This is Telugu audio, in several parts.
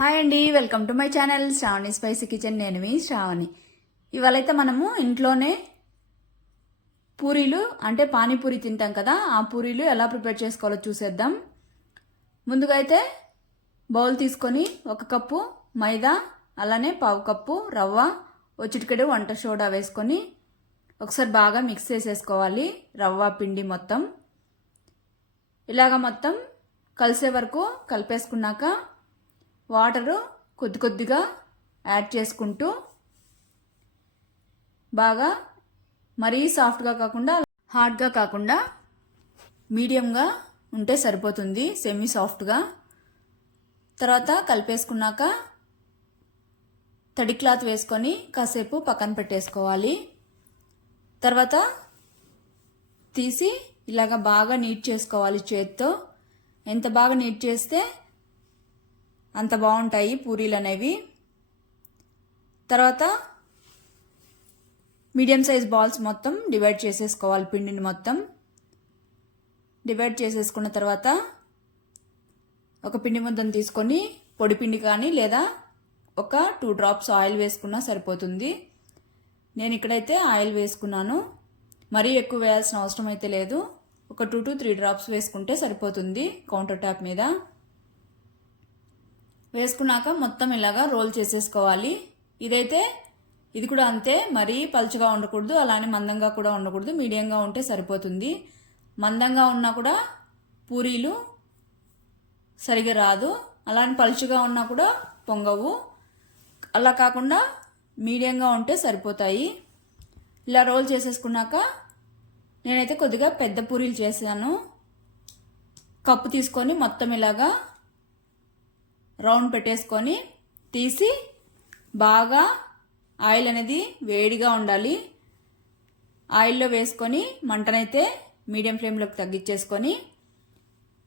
హాయ్ అండి welcome to my channel. Sravani spicy kitchen నేను మీ శ్రావణి. ఇవాళైతే మనము ఇంట్లోనే పూరీలు అంటే పానీపూరి తింటాం కదా ఆ పూరీలు ఎలా ప్రిపేర్ చేసుకోవాలో చూసేద్దాం. ముందుగా అయితే బౌల్ తీసుకొని ఒక కప్పు మైదా అలానే పావు కప్పు రవ్వ చిటికెడు వంట సోడా వేసుకొని ఒకసారి బాగా మిక్స్ చేసేసుకోవాలి రవ్వ పిండి మొత్తం. ఇలాగ మొత్తం కలిసే వరకు కలిపేసుకున్నాక వాటరు కొద్ది కొద్దిగా యాడ్ చేసుకుంటూ బాగా మరీ సాఫ్ట్గా కాకుండా హార్డ్గా కాకుండా మీడియంగా ఉంటే సరిపోతుంది సెమీ సాఫ్ట్గా. తర్వాత కలిపేసుకున్నాక తడి క్లాత్ వేసుకొని కాసేపు పక్కన పెట్టేసుకోవాలి. తర్వాత తీసి ఇలాగ బాగా నీట్ చేసుకోవాలి చేత్తో. ఎంత బాగా నీట్ చేస్తే అంత బాగుంటాయి పూరీలు అనేవి. తర్వాత మీడియం సైజ్ బాల్స్ మొత్తం డివైడ్ చేసేసుకోవాలి పిండిని మొత్తం. డివైడ్ చేసేసుకున్న తర్వాత ఒక పిండి ముద్దను తీసుకొని పొడి పిండి కానీ లేదా ఒక టూ డ్రాప్స్ ఆయిల్ వేసుకున్నా సరిపోతుంది. నేను ఇక్కడైతే ఆయిల్ వేసుకున్నాను. మరీ ఎక్కువ వేయాల్సిన అవసరం అయితే లేదు. ఒక టూ టు త్రీ డ్రాప్స్ వేసుకుంటే సరిపోతుంది కౌంటర్ ట్యాప్ మీద. వేసుకున్నాక మొత్తం ఇలాగా రోల్ చేసేసుకోవాలి. ఇదైతే ఇది కూడా అంతే. మరీ పలుచగా ఉండకూడదు. అలానే మందంగా కూడా ఉండకూడదు. మీడియంగా ఉంటే సరిపోతుంది. మందంగా ఉన్నా కూడా పూరీలు సరిగా రాదు. అలానే పలుచగా ఉన్నా కూడా పొంగవు. అలా కాకుండా మీడియంగా ఉంటే సరిపోతాయి. ఇలా రోల్ చేసేసుకున్నాక నేనైతే కొద్దిగా పెద్ద పూరీలు చేశాను. కప్పు తీసుకొని మొత్తం ఇలాగా రౌండ్ పెట్టేసుకొని తీసి బాగా ఆయిల్ అనేది వేడిగా ఉండాలి. ఆయిల్లో వేసుకొని మంటనైతే మీడియం ఫ్లేమ్లోకి తగ్గించేసుకొని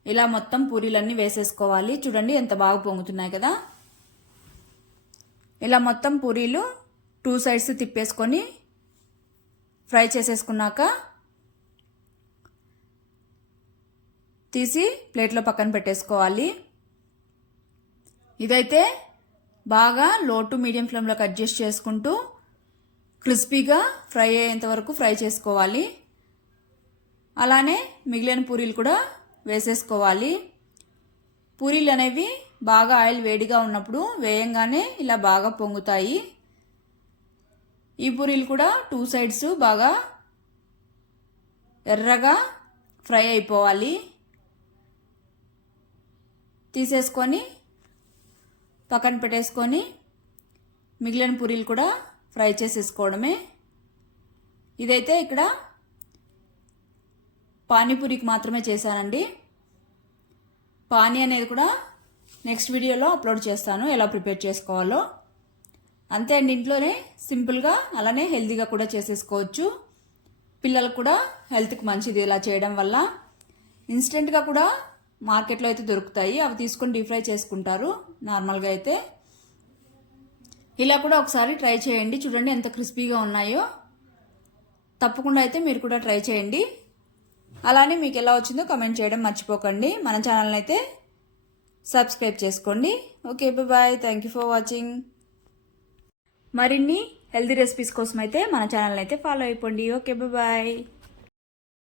ఇలా మొత్తం పూరీలన్నీ వేసేసుకోవాలి. చూడండి ఎంత బాగా పొంగుతున్నాయి కదా. ఇలా మొత్తం పూరీలు టూ సైడ్స్ తిప్పేసుకొని ఫ్రై చేసేసుకున్నాక తీసి ప్లేట్లో పక్కన పెట్టేసుకోవాలి. ఇదైతే బాగా లో టు మీడియం ఫ్లేమ్లోకి అడ్జస్ట్ చేసుకుంటూ క్రిస్పీగా ఫ్రై అయ్యేంత వరకు ఫ్రై చేసుకోవాలి. అలానే మిగిలిన పూరీలు కూడా వేసేసుకోవాలి. పూరీలు అనేవి బాగా ఆయిల్ వేడిగా ఉన్నప్పుడు వేయంగానే ఇలా బాగా పొంగుతాయి. ఈ పూరీలు కూడా టూ సైడ్స్ బాగా ఎర్రగా ఫ్రై అయిపోవాలి. తీసేసుకొని పక్కన పెట్టేసుకొని మిగిలిన పూరీలు కూడా ఫ్రై చేసేసుకోవడమే. ఇదైతే ఇక్కడ పానీపూరికి మాత్రమే చేశానండి. పానీ అనేది కూడా నెక్స్ట్ వీడియోలో అప్లోడ్ చేస్తాను ఎలా ప్రిపేర్ చేసుకోవాలో. అంతే అండి ఇంట్లోనే సింపుల్గా అలానే హెల్తీగా కూడా చేసేసుకోవచ్చు. పిల్లలకు కూడా హెల్త్కి మంచిది ఇలా చేయడం వల్ల. ఇన్స్టెంట్గా కూడా మార్కెట్లో అయితే దొరుకుతాయి. అవి తీసుకొని డీప్ ఫ్రై చేసుకుంటారు. నార్మల్గా అయితే ఇలా కూడా ఒకసారి ట్రై చేయండి. చూడండి ఎంత క్రిస్పీగా ఉన్నాయో. తప్పకుండా అయితే మీరు కూడా ట్రై చేయండి. అలానే మీకు ఎలా వచ్చిందో కమెంట్ చేయడం మర్చిపోకండి. మన ఛానల్ని అయితే సబ్స్క్రైబ్ చేసుకోండి. Okay bye thank you for watching మరిన్ని హెల్తీ రెసిపీస్ కోసం అయితే మన ఛానల్ని అయితే ఫాలో అయిపోండి. Okay bye